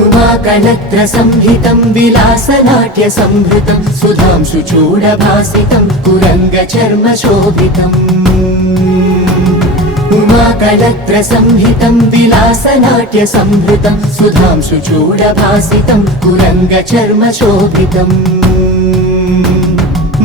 उमाकलत्र संहितं विलासनाट्य संहृतं सुधांशु चूडभासितं कुरंगचर्म शोभितम् उमाकलत्र संहितं विलासनाट्य संहृतं सुधांशु चूडभासितं कुरंगचर्म शोभितम्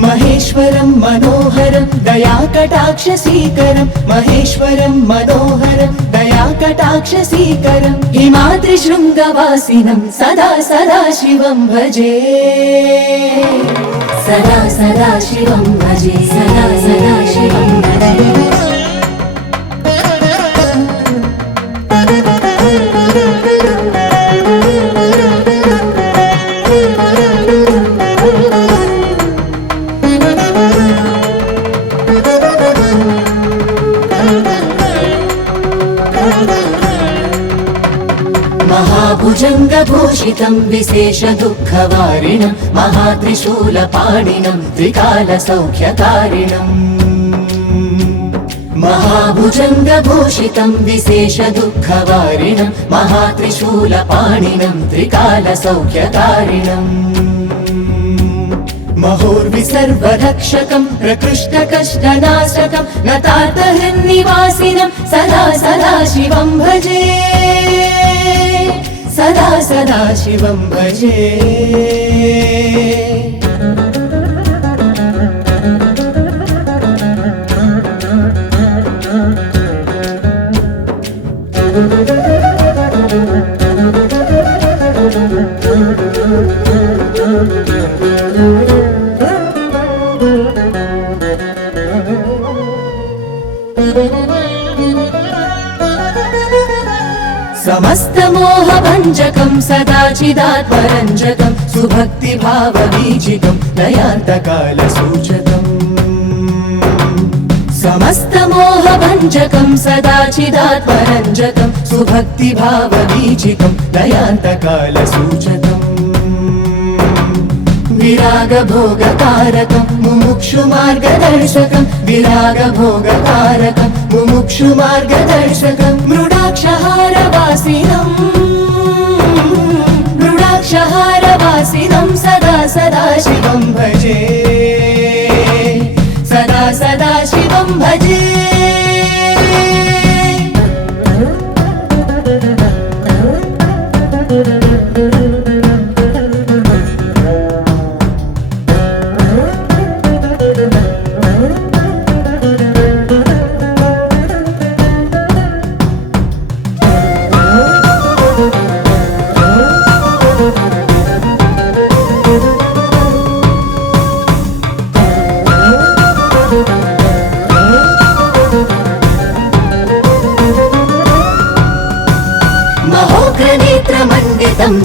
महेश्वरं मनोहरं दयाकटाक्षसीकरं महेश्वरं मनोहरं दयाकटाक्षसीकरं हिमाद्रिशृङ्गवासिनं सदा सदा शिवं भजे सदा सदा शिवं भजे सदा सदा शिवं भजे महाभुजङ्गभूषितं विशेषदुःखवारिणं महात्रिशूलपाणिनं त्रिकालसौख्यकारिणम् महाभुजङ्गभूषितं विशेषदुःखवारिणं महात्रिशूलपाणिनं त्रिकालसौख्यकारिणम् महोर्विसर्वरक्षकं प्रकृष्टकष्टनाशकं नतार्तहृन्निवासिनं सदा सदा शिवं भजे सदा सदा शिवं भजे समस्तमोहभञ्जकं सदाचिदात्मरञ्जकं सुभक्तिभावबीजिकं दयान्तकालसूचकम् समस्तमोहभञ्जकं सदाचिदात्मरञ्जकं सुभक्तिभावबीजिकं दयान्तकालसूचकम् विरागभोगकारकं मुमुक्षुमार्गदर्शकं विरागभोगकारकं मुमुक्षुमार्गदर्शकं मृडाक्षहारवासिनं सदा सदा शिवं भजे सदा सदा शिवं भजे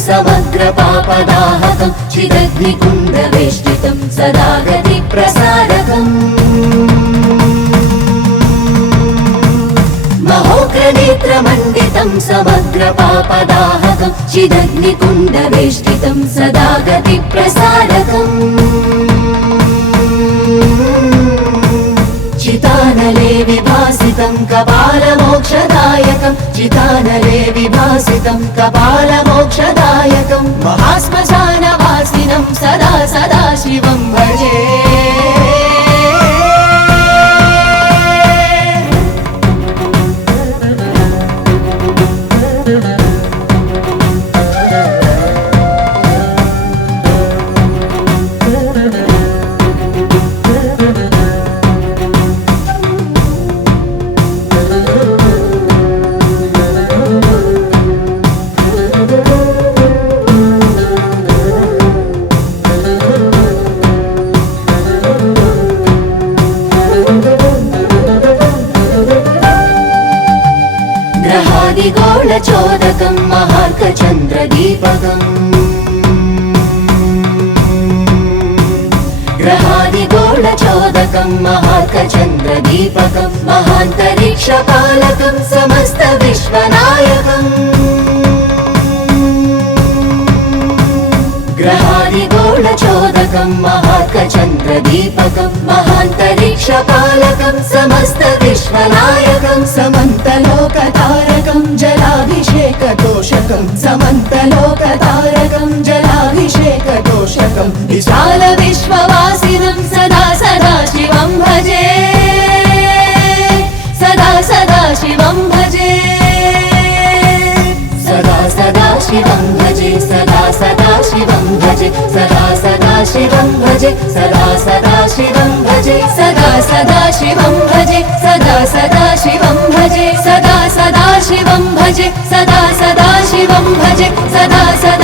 समग्रपापदाहकं चिदग्निकुण्डवेष्टितं सदा गतिप्रसारकम् महोग्रनेत्रमण्डितं समग्रपापदाहकं चिदग्निकुण्डवेष्टितं सदा गतिप्रसारकम् चितानले विभासितं कपालमोक्षदायकं चितानले विभासितं कपालमोक्षदायकं महाश्मशानवासिनं सदा सदा शिवं भजे चोदकं महार्कचन्द्रदीपकम् ग्रहादिगोळचोदकं महार्कचन्द्रदीपकं महान्तरिक्षपालकं समस्तविश्वनायकम् ग्रहादिगोळचोदकं महार्कचन्द्रदीपकं महान्तरिक्षपालकं समस्तविश्वनायकं समन्तलोकतारकं जलाभिषेकतोषकं शिवं भजे सदा सदा शिवं भजे सदा सदा शिवं भजे सदा सदा शिवं भजे सदा सदा शिवं भजे सदा सदा शिवं भजे सदा सदा शिवं भजे सदा सदा शिवं भजे सदा सदा